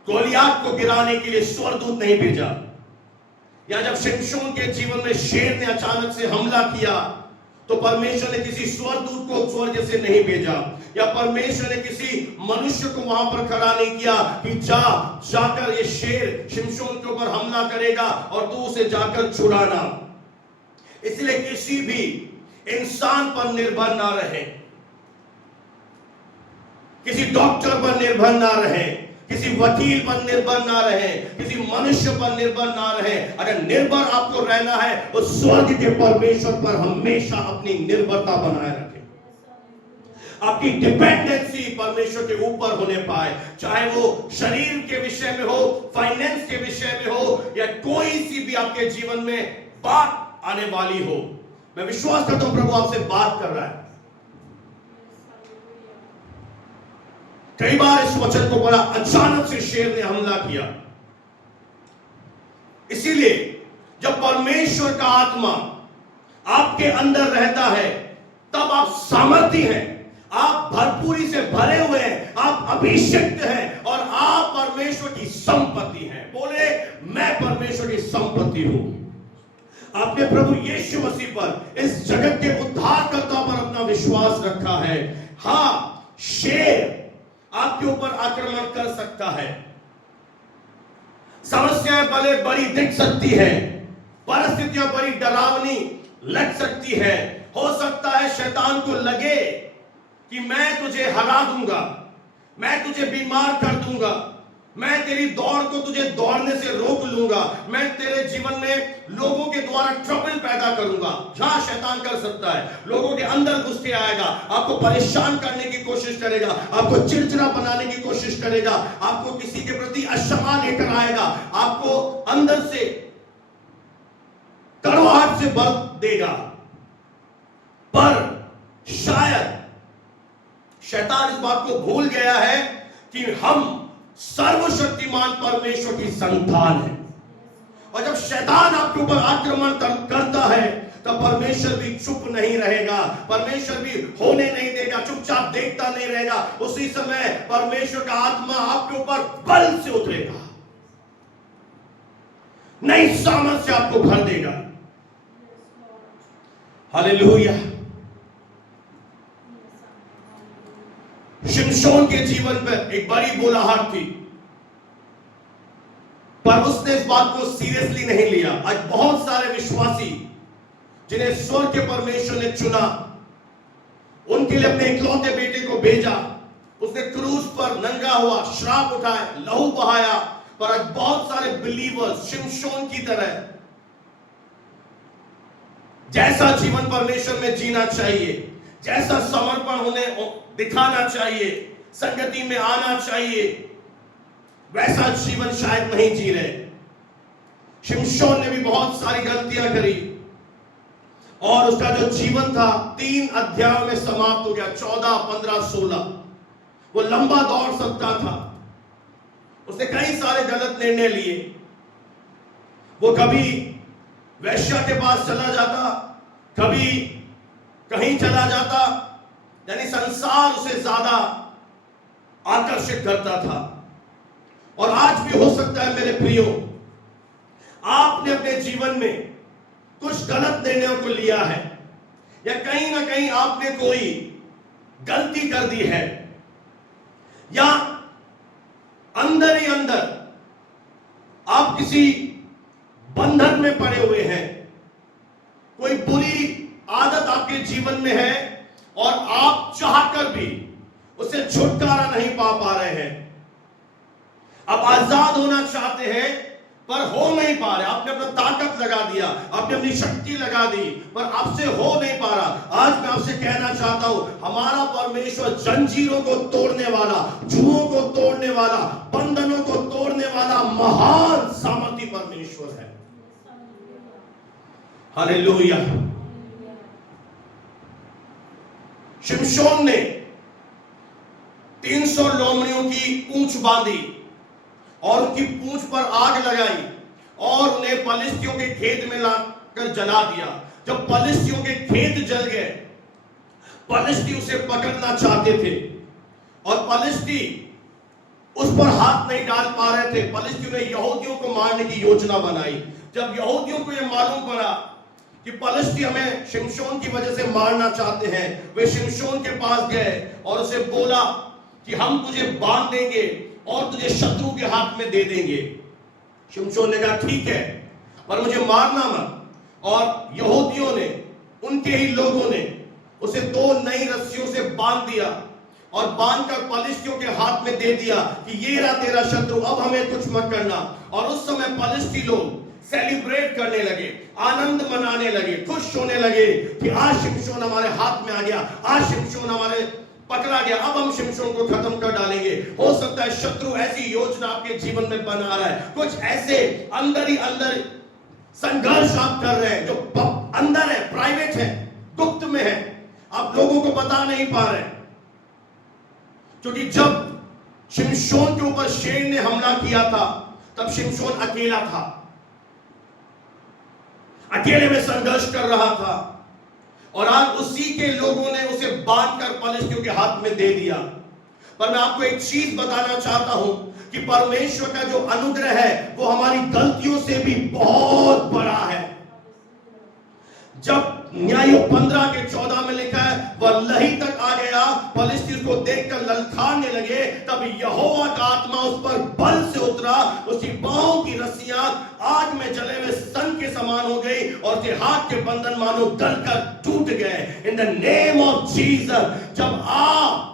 गोलियात को गिराने के लिए स्वर्गदूत नहीं भेजा, या जब शिमशोन के जीवन में शेर ने अचानक से हमला किया तो परमेश्वर ने किसी स्वर्गदूत को स्वर्ग से नहीं भेजा, या परमेश्वर ने किसी मनुष्य को वहां पर खड़ा नहीं किया कि जाकर ये शेर शिमशोन के ऊपर हमला करेगा और तू उसे जाकर छुड़ाना। इसलिए किसी भी इंसान पर निर्भर ना रहे, किसी डॉक्टर पर निर्भर ना रहे, किसी वकील पर निर्भर ना रहे, किसी मनुष्य पर निर्भर ना रहे। अगर निर्भर आपको रहना है उस स्वर्ग के परमेश्वर पर हमेशा अपनी निर्भरता बनाए रखें। आपकी डिपेंडेंसी परमेश्वर के ऊपर होने पाए, चाहे वो शरीर के विषय में हो, फाइनेंस के विषय में हो, या कोई सी भी आपके जीवन में बात आने वाली हो। मैं विश्वास करता हूं प्रभु आपसे बात कर रहा है। कई बार इस वचन को बड़ा अचानक से शेर ने हमला किया, इसीलिए जब परमेश्वर का आत्मा आपके अंदर रहता है तब आप सामर्थी हैं, आप भरपूरी से भरे हुए हैं, आप अभिषिक्त हैं और आप परमेश्वर की संपत्ति हैं। बोले, मैं परमेश्वर की संपत्ति हूं। आपने प्रभु यीशु मसीह पर, इस जगत के उद्धारकर्ता पर अपना विश्वास रखा है। हां, शेर आपके ऊपर आक्रमण कर सकता है, समस्याएं भले बड़ी दिख सकती है, परिस्थितियां बड़ी डरावनी लग सकती है। हो सकता है शैतान को लगे कि मैं तुझे हरा दूंगा, मैं तुझे बीमार कर दूंगा, मैं तेरी दौड़ को तुझे दौड़ने से रोक लूंगा, मैं तेरे जीवन में लोगों के द्वारा ट्रबल पैदा करूंगा। जहां शैतान कर सकता है, लोगों के अंदर घुस के आएगा, आपको परेशान करने की कोशिश करेगा, आपको चिड़चिड़ा बनाने की कोशिश करेगा, आपको किसी के प्रति अक्षमा लेकर आएगा, आपको अंदर से कड़वाहट से भर देगा। पर शायद शैतान इस बात को भूल गया है कि हम सर्वशक्तिमान परमेश्वर की संतान है, और जब शैतान आपके ऊपर आक्रमण करता है तब परमेश्वर भी चुप नहीं रहेगा, परमेश्वर भी होने नहीं देगा, चुपचाप देखता नहीं रहेगा। उसी समय परमेश्वर का आत्मा आपके ऊपर बल से उतरेगा, नई सामर्थ से आपको भर देगा। हालेलुया। शिमशोन के जीवन पर एक बड़ी बुलाहट थी, पर उसने इस बात को सीरियसली नहीं लिया। आज बहुत सारे विश्वासी जिन्हें स्वर्ग के परमेश्वर ने चुना, उनके लिए अपने इकलौते बेटे को भेजा, उसने क्रूस पर नंगा हुआ, श्राप उठाए, लहू बहाया। पर आज बहुत सारे बिलीवर्स शिमशोन की तरह जैसा जीवन परमेश्वर में जीना चाहिए, जैसा समर्पण उन्हें दिखाना चाहिए, संगति में आना चाहिए, वैसा जीवन शायद नहीं जी रहे। शिमशोन ने भी बहुत सारी गलतियां करी और उसका जो जीवन था 3 अध्यायों में समाप्त हो गया, 14, 15, 16। वो लंबा दौड़ सकता था, उसने कई सारे गलत निर्णय लिए। वो कभी वैश्या के पास चला जाता, कभी कहीं चला जाता, यानी संसार उसे ज्यादा आकर्षित करता था। और आज भी हो सकता है मेरे प्रियो, आपने अपने जीवन में कुछ गलत निर्णयों को लिया है, या कहीं ना कहीं आपने कोई गलती कर दी है, या अंदर ही अंदर आप किसी बंधन में पड़े हुए हैं, कोई बुरी आदत आपके जीवन में है और आप चाहकर भी उससे छुटकारा नहीं पा रहे हैं। आप आजाद होना चाहते हैं पर हो नहीं पा रहे, आपने अपना ताकत लगा दिया, आपने अपनी शक्ति लगा दी, पर आपसे हो नहीं पा रहा। आज मैं आपसे कहना चाहता हूं, हमारा परमेश्वर जंजीरों को तोड़ने वाला, जुओं को तोड़ने वाला, बंधनों को तोड़ने वाला महान सामर्थी परमेश्वर है। हालेलुया। शिमशोन ने 300 लोमड़ियों की पूंछ बांधी और उनकी पूंछ पर आग लगाई और उन्हें पलिश्तियों के खेत में लाकर जला दिया। जब पलिश्तियों के खेत जल गए, पलिश्ती उसे पकड़ना चाहते थे और पलिश्ती उस पर हाथ नहीं डाल पा रहे थे। पलिश्तियों ने यहूदियों को मारने की योजना बनाई। जब यहूदियों को यह मालूम पड़ा कि पलिश्ती हमें शिमशोन की वजह से मारना चाहते हैं, वे शिमशोन के पास गए और उसे बोला कि हम तुझे बांध देंगे और तुझे शत्रु के हाथ में दे देंगे। शिमशोन ने कहा ठीक है, पर मुझे मारना मत। और यहूदियों ने, उनके ही लोगों ने उसे 2 नई रस्सियों से बांध दिया और बांधकर पलिश्तियों के हाथ में दे दिया कि ये रहा तेरा शत्रु, अब हमें कुछ मत करना। और उस समय पलिश्ती लोग सेलिब्रेट करने लगे, आनंद मनाने लगे, खुश होने लगे कि आज शिमशोन हमारे हाथ में आ गया, आज शिमशोन हमारे पकड़ा गया, अब हम शिमशोन को खत्म कर डालेंगे। हो सकता है शत्रु ऐसी योजना आपके जीवन में बना रहा है, कुछ ऐसे अंदर ही अंदर संघर्ष आप कर रहे हैं जो अंदर है, प्राइवेट है, गुप्त में है, आप लोगों को बता नहीं पा रहे। क्योंकि जब शिमशोन के ऊपर शेर ने हमला किया था तब शिमशोन अकेला था, अकेले में संघर्ष कर रहा था, और आज उसी के लोगों ने उसे बांधकर पलिश्तियों के हाथ में दे दिया। पर मैं आपको एक चीज बताना चाहता हूं कि परमेश्वर का जो अनुग्रह है वो हमारी गलतियों से भी बहुत बड़ा है। जब न्यायों 15 के 14 में लिखा है, वह लही तक आ गया, पलिश्ती उसको देखकर ललकारने लगे, तब यहोवा का आत्मा उस पर बल से उतरा, उसकी बाहों की रस्सियां आग में जले हुए सन के समान हो गई और उसके हाथ के बंधन मानो गलकर टूट गए। In the name of Jesus, जब आप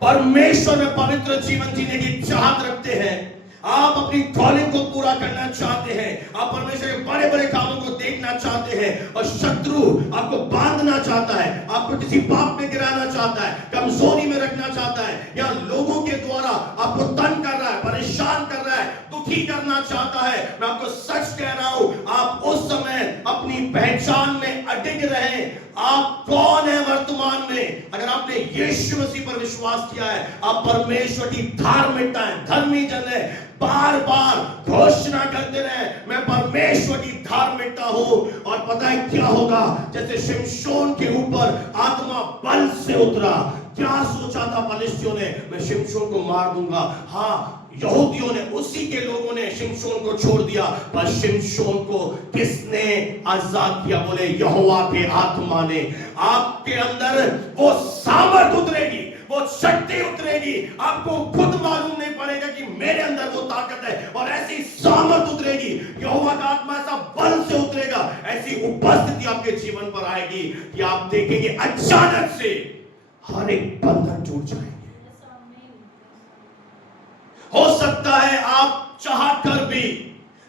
परमेश्वर में पवित्र जीवन जीने की चाहत रखते हैं, आप अपनी कॉलिंग को पूरा करना चाहते हैं, आप परमेश्वर के बड़े बड़े कामों को देखना चाहते हैं, और शत्रु आपको बांधना चाहता है, आपको किसी पाप में गिराना चाहता है, कमजोरी में रखना चाहता है, या लोगों के द्वारा आपको तंग कर रहा है, परेशान कर रहा है, दुखी करना चाहता है, मैं आपको सच कह रहा हूं, आप उस समय अपनी पहचान में अडिग रहे। आप कौन है वर्तमान में? अगर आपने यीशु मसीह पर विश्वास किया है, आप परमेश्वर की धार्मिकता है, धर्मी जन है, बार बार घोषणा करते रहे, मैं परमेश्वर की धार्मिकता हूं। और पता है क्या होगा? जैसे शिमशोन के ऊपर आत्मा बल से उतरा, क्या सोचा था पलिश्तियों ने? मैं शिमशोन को मार दूंगा। हाँ, यहूदियों ने, उसी के लोगों ने शिमशोन को छोड़ दिया, पर शिमशोन को किसने आजाद किया? बोले यहोवा के आत्मा ने। आपके अंदर वो सामर्थ उतरेगी, वो शक्ति उतरेगी, आपको खुद मालूम नहीं पड़ेगा कि मेरे अंदर वो ताकत है, और ऐसी सामर्थ उतरेगी, यहोवा का आत्मा ऐसा बल से उतरेगा, ऐसी उपस्थिति आपके जीवन पर आएगी कि आप देखेंगे अचानक से हर एक बंधन टूट जाएंगे। हो सकता है आप चाहकर भी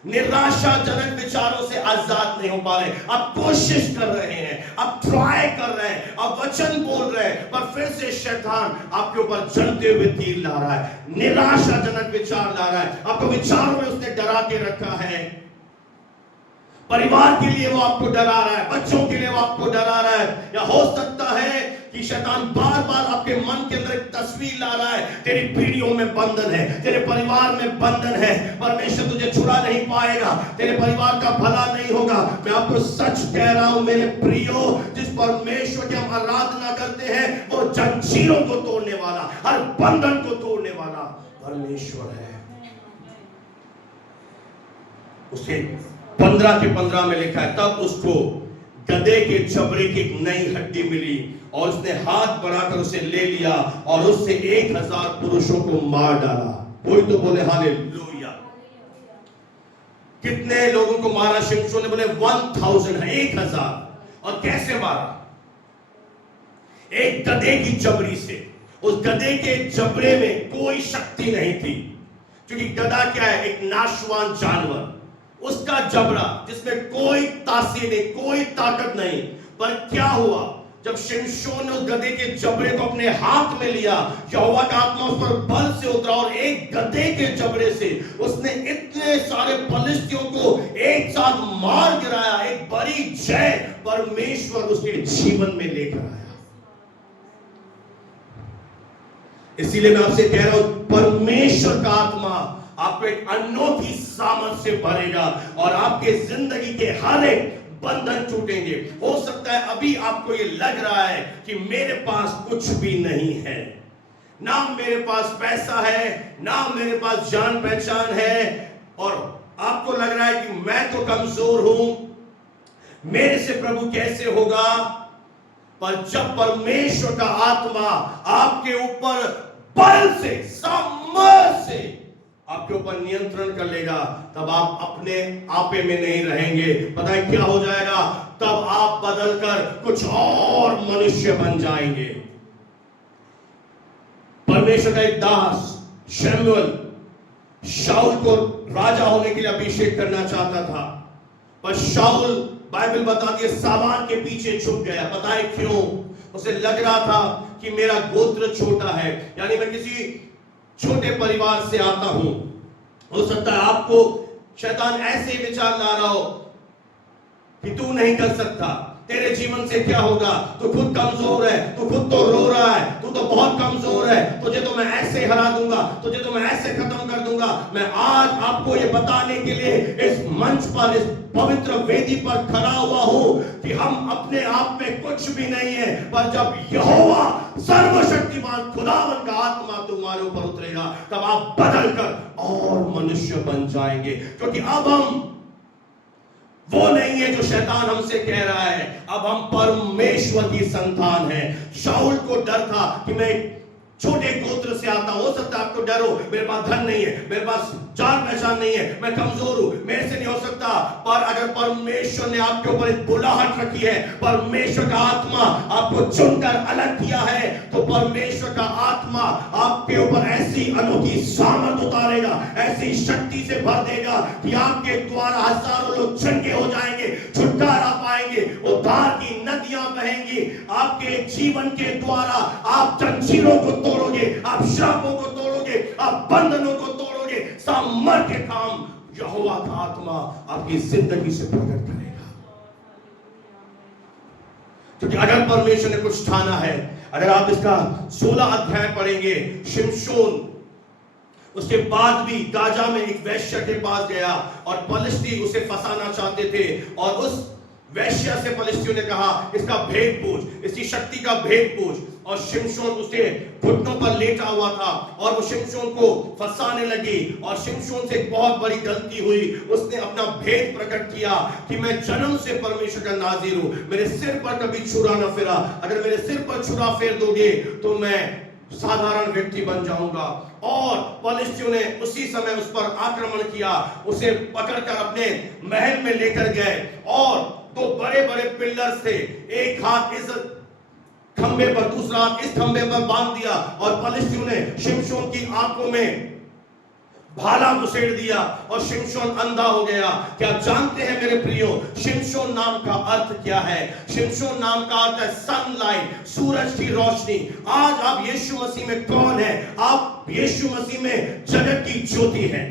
निराशाजनक विचारों से आजाद नहीं हो पा रहे, आप कोशिश कर रहे हैं, आप ट्राई कर रहे हैं, आप वचन बोल रहे हैं, पर फिर से शैतान आपके ऊपर जलते हुए तीर ला रहा है, निराशाजनक विचार ला रहा है, आपको विचारों में उसने डरा के रखा है। परिवार के लिए वो आपको डरा रहा है, बच्चों के लिए वो आपको डरा रहा है, या हो सकता है कि शैतान बार बार आपके मन के अंदर एक तस्वीर ला रहा है, तेरी पीढ़ियों में बंधन है, तेरे परिवार में बंधन है, परमेश्वर तुझे छुड़ा नहीं पाएगा, तेरे परिवार का भला नहीं होगा। मैं आपको सच कह रहा हूं मेरे प्रियो, जिस परमेश्वर की हम आराधना करते हैं वो जंजीरों को तोड़ने वाला, हर बंधन को तोड़ने वाला परमेश्वर है। उसके 15 के 15 में लिखा है, तब उसको गधे के जबड़े की एक नई हड्डी मिली और उसने हाथ बढ़ाकर उसे ले लिया और उससे 1000 पुरुषों को मार डाला। कोई तो बोले हालेलुया। कितने लोगों को मारा शिमशोन ने? बोले 1000 है, 1000। और कैसे मारा? एक गधे की जबड़ी से। उस गधे के जबड़े में कोई शक्ति नहीं थी, क्योंकि गधा क्या है? एक नाशवान जानवर। उसका जबड़ा जिसमें कोई तासीर नहीं, कोई ताकत नहीं। पर क्या हुआ? जब शिमशोन ने उस गधे के जबड़े को अपने हाथ में लिया, यहोवा का आत्मा उस पर बल से उतरा और एक गधे के जबड़े से उसने इतने सारे पलिश्तियों को एक साथ मार गिराया। एक बड़ी जय परमेश्वर उसके जीवन में लेकर आया। इसीलिए मैं आपसे कह रहा हूं, परमेश्वर का आत्मा आपको एक अनोखी सामर्थ से भरेगा और आपके जिंदगी के हर एक बंधन टूटेंगे। हो सकता है अभी आपको ये लग रहा है कि मेरे पास कुछ भी नहीं है, ना मेरे पास पैसा है, ना मेरे पास जान पहचान है, और आपको लग रहा है कि मैं तो कमजोर हूं, मेरे से प्रभु कैसे होगा। पर जब परमेश्वर का आत्मा आपके ऊपर बल से, सामर्थ से आपके ऊपर नियंत्रण कर लेगा, तब आप अपने आपे में नहीं रहेंगे। पता है क्या हो जाएगा? तब आप बदलकर कुछ और मनुष्य बन जाएंगे। परमेश्वर का एक दास शमूएल शाऊल को राजा होने के लिए अभिषेक करना चाहता था, पर शाऊल, बाइबल बताती है, सामान के पीछे छुप गया। पता है क्यों? उसे लग रहा था कि मेरा गोत्र छोटा है, यानी मैं किसी छोटे परिवार से आता हूं। हो सकता है आपको शैतान ऐसे विचार ला रहा हो कि तू नहीं कर सकता, तेरे जीवन से क्या होगा, तू खुद कमजोर है, तू खुद तो रो रहा है, तू तो बहुत कमजोर है, तुझे तो मैं ऐसे हरा दूंगा, तुझे तो मैं ऐसे खत्म कर दूंगा। मैं आज आपको ये बताने के लिए इस मंच पर, इस पवित्र वेदी पर खड़ा हुआ हूं कि हम अपने आप में कुछ भी नहीं है, पर जब यहोवा सर्वशक्तिमान खुदावन का आत्मा तुम्हारे ऊपर उतरेगा तब आप बदल कर और मनुष्य बन जाएंगे। क्योंकि अब हम वो नहीं है जो शैतान हमसे कह रहा है, अब हम परमेश्वर की संतान हैं। शाऊल को डर था कि मैं छोटे गोत्र से आता हूं। हो सकता है आपको डर हो, मेरे पास धन नहीं है, मेरे पास जान पहचान नहीं है, मैं कमजोर हूं, मेरे से नहीं हो सकता। पर अगर परमेश्वर ने आपके ऊपर एक बुलाहट रखी है, परमेश्वर का आत्मा आपको चुनकर अलग किया है, तो परमेश्वर का आत्मा आपके ऊपर ऐसी अनोखी सामर्थ उतारेगा, ऐसी शक्ति से भर देगा कि आपके द्वारा हजारों लोग चंगे हो जाएंगे, छुटकारा पाएंगे, उद्धार की नदियां बहेंगी आपके जीवन के द्वारा। आप जंजीरों को तोड़ोगे, आप श्रापों को तोड़ोगे, आप बंधनों को तोड़ोगे। सामर्थ के काम यहोवा का आत्मा आपकी जिंदगी से प्रकट करेगा। क्योंकि अगर परमेश्वर ने कुछ ठाना है, अगर आप इसका 16 अध्याय पढ़ेंगे, शिमशोन उसके बाद भी गाजा में एक वैश्य के पास गया और पलिश्ती उसे फंसाना चाहते थे, और उस वैश्य से पलिश्तियों ने कहा इसका भेद पूछ, इसकी शक्ति का भेद पूछ। और शिमशोन उसके घुटनों पर लेटा हुआ था और वो शिमशोन को फंसाने लगी, और शिमशोन से एक बहुत बड़ी गलती हुई। उसने अपना भेद प्रकट किया कि मैं जन्म से परमेश्वर का नाज़ीर हूं, मेरे सिर पर कभी छुरा न फिरा, अगर मेरे सिर पर छुरा फेर दोगे तो मैं साधारण व्यक्ति बन जाऊंगा। और पलिश्तियों ने उसी समय उस पर आक्रमण किया, उसे पकड़कर अपने महल में लेकर गए, और दो बड़े बड़े पिलर्स थे, एक हाथ इस खंबे पर, दूसरा हाथ इस खंबे पर बांध दिया, और पलिश्तियों ने शिमशोन की आंखों में भाला घुसेड़ दिया और शिमशोन अंधा हो गया। क्या आप जानते हैं मेरे प्रियो, शिमशोन नाम का अर्थ क्या है? शिमशोन नाम का अर्थ है सनलाइट, सूरज की रोशनी। आज आप यीशु मसीह में कौन है? आप यीशु मसीह में जगत की ज्योति हैं।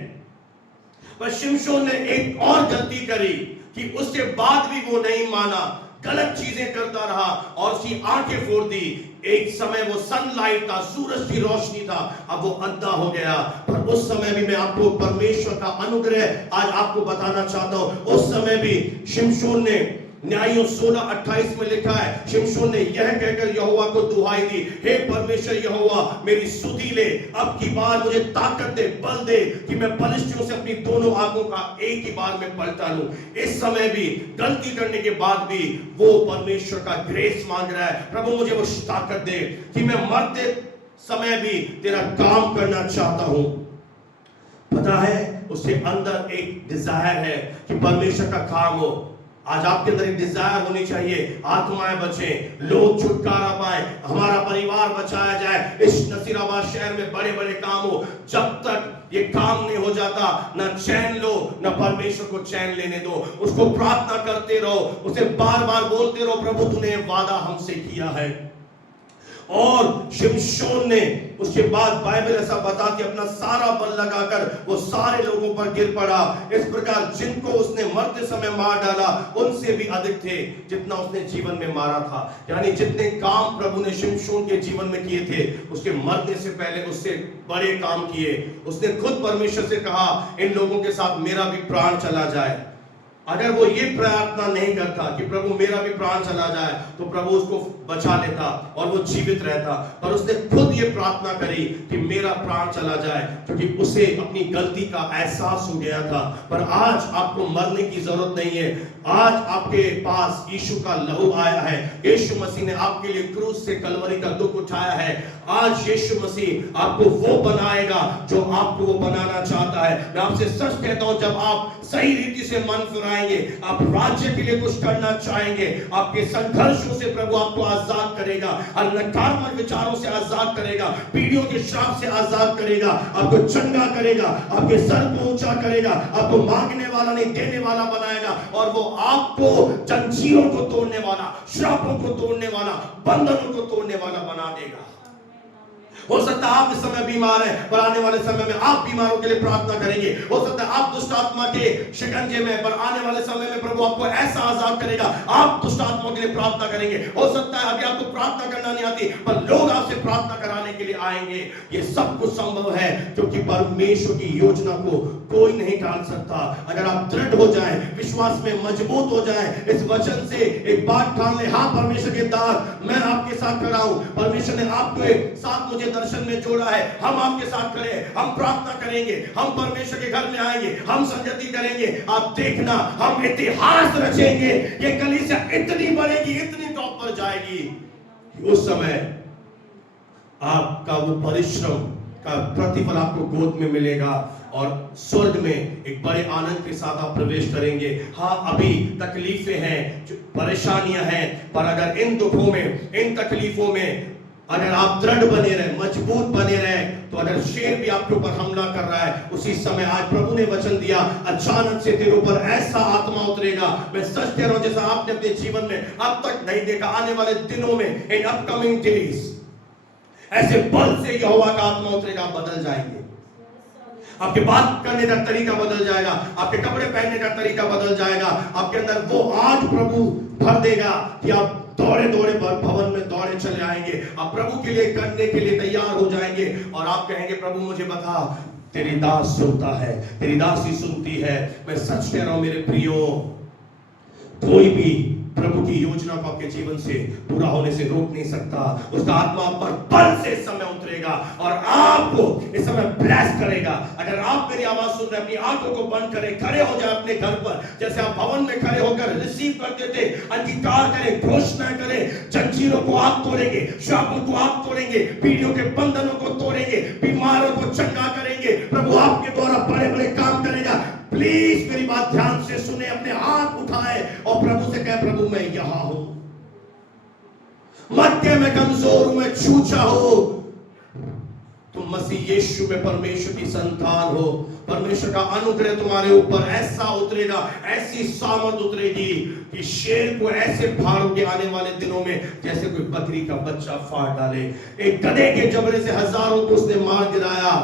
पर शिमशोन ने एक और गलती करी कि उसके बाद भी वो नहीं माना, गलत चीजें करता रहा और उसकी आंखें फोड़ दी। एक समय वो सनलाइट था, सूरज की रोशनी था, अब वो अंधा हो गया। पर उस समय भी मैं आपको परमेश्वर का अनुग्रह आज आपको बताना चाहता हूं। उस समय भी शिमशोन ने, न्यायों 16:28 में लिखा है, शिमशोन ने यह कहकर यहोवा को दुहाई दी, हे परमेश्वर यहोवा मेरी सुधि ले, अब की बार मुझे ताकत दे, बल दे कि मैं पलिश्तियों से अपनी दोनों आंखों का एक ही बार में पलटा लूं। इस समय भी गलती करने के बाद भी वो परमेश्वर का ग्रेस मांग रहा है, प्रभु मुझे वो ताकत दे कि मैं मरते समय भी तेरा काम करना चाहता हूं। पता है उसके अंदर एक डिजायर है कि परमेश्वर का काम हो। आज आपके अंदर एक डिजायर होनी चाहिए, आत्माएं बचे, लोग छुटकारा पाए, हमारा परिवार बचाया जाए, इस नसीराबाद शहर में बड़े बड़े काम हो। जब तक ये काम नहीं हो जाता, न चैन लो, न परमेश्वर को चैन लेने दो। उसको प्रार्थना करते रहो, उसे बार बार बोलते रहो, प्रभु तूने वादा हमसे किया है। और शिमशोन ने उसके बाद बाइबल ऐसा बताती अपना सारा बल लगाकर वो सारे लोगों पर गिर पड़ा। इस प्रकार जिनको उसने मरते समय मार डाला उनसे भी अधिक थे जितना उसने जीवन में मारा था। यानी जितने काम प्रभु ने शिमशोन के जीवन में किए थे, उसके मरने से पहले उससे बड़े काम किए। उसने खुद परमेश्वर से कहा इन लोगों के साथ मेरा भी प्राण चला जाए। अगर वो ये प्रार्थना नहीं करता कि प्रभु मेरा भी प्राण चला जाए, तो प्रभु उसको बचा लेता और वो जीवित रहता। पर उसने खुद ये प्रार्थना करी कि मेरा प्राण चला जाए, क्योंकि उसे अपनी गलती का एहसास हो गया था। पर आज आपको मरने की जरूरत नहीं है। आज आपके पास यीशु का लहू आया है। यीशु मसीह ने आपके लिए क्रूस से कलवरी का दुख उठाया है। आज यीशु मसीह आपको वो बनाएगा जो आपको वो बनाना चाहता है। मैं आपसे सच कहता हूं, जब आप सही रीति से मन फिराएंगे, आएंगे, आप राज्य के लिए कुछ करना चाहेंगे, आपके संघर्षों से प्रभु आपको आजाद करेगा, हर नकारात्मक विचारों से आजाद करेगा, पीढ़ियों के श्राप से आजाद करेगा, आपको चंगा करेगा, आपके सर को ऊंचा करेगा, आपको मांगने वाला नहीं देने वाला बनाएगा, और वो आपको जंजीरों को तोड़ने वाला, श्रापों को तोड़ने वाला, बंधनों को तोड़ने वाला बना देगा। हो सकता है आप इस समय बीमार हैं, पर आने वाले समय में आप बीमारों के लिए प्रार्थना करेंगे। हो सकता है आप दुष्ट आत्मा के शिकंजे में, पर आने वाले समय में प्रभु आपको ऐसा आजाद करेगा, आप दुष्ट आत्माओं के लिए प्रार्थना करेंगे। हो सकता है अभी आपको प्रार्थना करना नहीं आती, पर लोग आपसे प्रार्थना कराने के लिए आएंगे। ये सब कुछ संभव है क्योंकि परमेश्वर की योजना को कोई नहीं टाल सकता। अगर आप दृढ़ हो जाएं, विश्वास में मजबूत हो जाएं, इस वचन से एक बात ठान ले, हाँ परमेश्वर के दास मैं आपके साथ खड़ा हूं, परमेश्वर ने आपके साथ मुझे दर्शन में जोड़ा है, हम आपके साथ खड़े हैं, हम प्रार्थना करेंगे, हम परमेश्वर के घर में आएंगे, हम संगति करेंगे। आप देखना हम इतिहास रचेंगे, ये कलीसिया इतनी बढ़ेगी, इतनी टॉप पर जाएगी कि उस समय आपका वो परिश्रम का प्रतिफल आपको गोद में मिलेगा और स्वर्ग में एक बड़े आनंद के साथ आप प्रवेश करेंगे। हाँ अभी तकलीफें हैं, परेशानियां हैं, पर अगर इन दुखों में, इन तकलीफों में अगर आप दृढ़ बने रहे, मजबूत बने रहे, तो अगर शेर भी आपके ऊपर हमला कर रहा है, उसी समय आज प्रभु ने वचन दिया, अचानक से तेरे ऊपर ऐसा आत्मा उतरेगा। मैं सच कह रहा हूं, जैसा आपने अपने जीवन में अब तक नहीं देखा, आने वाले दिनों में, इन अपकमिंग डेज, ऐसे बल से यहोवा का आत्मा उतरेगा, आप बदल जाएंगे। आपके बात करने का तरीका बदल जाएगा, आपके कपड़े पहनने का तरीका बदल जाएगा, आपके अंदर वो आग प्रभु भर देगा कि आप दौड़े दौड़े भवन में दौड़े चले आएंगे, आप प्रभु के लिए करने के लिए तैयार हो जाएंगे और आप कहेंगे प्रभु मुझे बता, तेरी दास सुनता है, तेरी दासी सुनती है। मैं सच कह रहा हूं मेरे प्रियो, कोई भी प्रभु की योजना को आपके जीवन से पूरा होने से रोक नहीं सकता। उसका आत्मा आप पर बल से इस समय उतरेगा और आपको इस समय ब्लेस करेगा। अगर आप मेरी आवाज सुन रहे, अपनी आंखों को बंद करें, खड़े हो जाए अपने घर पर, जैसे आप भवन में खड़े होकर रिसीव करते थे, अंगीकार करें, घोषणा करें, जंजीरों को आप तोड़ेंगे, शापों को आप तोड़ेंगे, पीढ़ियों के बंधनों को तोड़ेंगे, बीमारों को चंगा करेंगे, प्रभु आपके द्वारा बड़े बड़े काम करेगा। प्लीज मेरी बात ध्यान से सुने, अपने हाथ उठाए और प्रभु से कहे प्रभु मैं यहां हूं, मत के मैं कमजोर हूं, मैं छूछा हूं, तुम मसीह यीशु में परमेश्वर की संतान हो, परमेश्वर का अनुग्रह तुम्हारे ऊपर ऐसा उतरेगा, ऐसी सामर्थ उतरेगी कि शेर को ऐसे फाड़ोगे आने वाले दिनों में जैसे कोई बकरी का बच्चा फाड़ डाले। एक गधे के जबड़े से हजारों को उसने मार गिराया।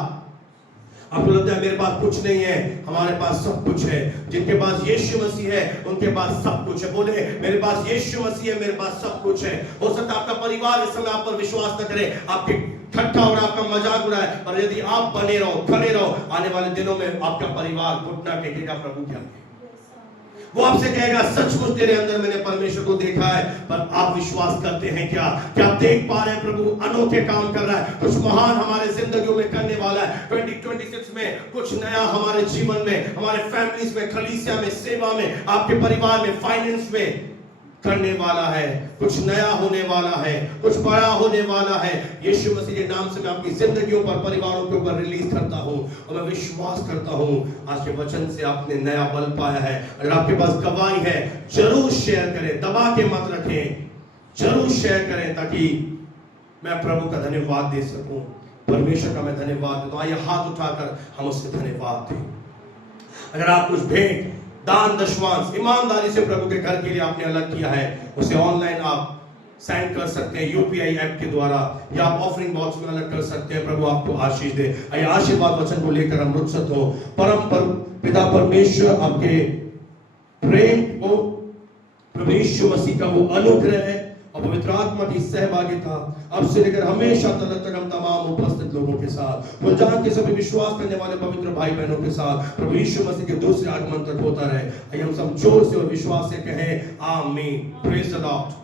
आपको लगता है मेरे पास कुछ नहीं है, हमारे पास सब कुछ है। जिनके पास यीशु मसीह है उनके पास सब कुछ है। बोले मेरे पास यीशु मसीह है, मेरे पास सब कुछ है। हो सकता है आपका परिवार इस समय आप पर विश्वास न करे, आपके ठट्ठा हो रहा है, आपका मजाक उड़ा है, पर यदि आप बने रहो, खड़े रहो, आने वाले दिनों में आपका परिवार घुटना टेकेगा प्रभु के आगे। वो आपसे कहेगा सचमुच तेरे अंदर मैंने परमेश्वर को देखा है। पर आप विश्वास करते हैं क्या? क्या आप देख पा रहे हैं प्रभु अनोखे काम कर रहा है, कुछ महान हमारे जिंदगियों में करने वाला है। 2026 में कुछ नया हमारे जीवन में, हमारे फैमिलीज में, कलीसिया में, सेवा में, आपके परिवार में, फाइनेंस में करने वाला है। कुछ नया होने वाला है, कुछ बड़ा होने वाला है। यीशु मसीह के नाम से मैं आपकी जिंदगियों पर, परिवारों के ऊपर रिलीज करता हूं और मैं विश्वास करता हूं आज के वचन से आपने नया बल पाया है। अगर आपके पास गवाही है जरूर शेयर करें, दबा के मत रखें, जरूर शेयर करें ताकि मैं प्रभु का धन्यवाद दे सकूं, परमेश्वर का मैं धन्यवाद दूं। आइए हाथ उठाकर हम उसके धन्यवाद दें। अगर आप कुछ भेंट, दान, दशवांश ईमानदारी से प्रभु के घर के लिए आपने अलग किया है, उसे ऑनलाइन आप सेंड कर सकते हैं यूपीआई ऐप के द्वारा, या आप ऑफरिंग बॉक्स में अलग कर सकते हैं। प्रभु आपको आशीष दे। आइए आशीर्वाद वचन को लेकर हम रुखसत हो। परम पिता परमेश्वर आपके प्रेम को, प्रभु यीशु मसीह का वो अनुग्रह है और पवित्र आत्मा की सहभागिता अब से लेकर हमेशा तक हम तमाम उपस्थित लोगों के साथ, फुलजान के सभी विश्वास करने वाले पवित्र भाई बहनों के साथ प्रभु यीशु मसीह के दूसरे आगमन तक होता रहे। आइए हम सब जोर से और विश्वास से कहें आमीन। Praise the Lord.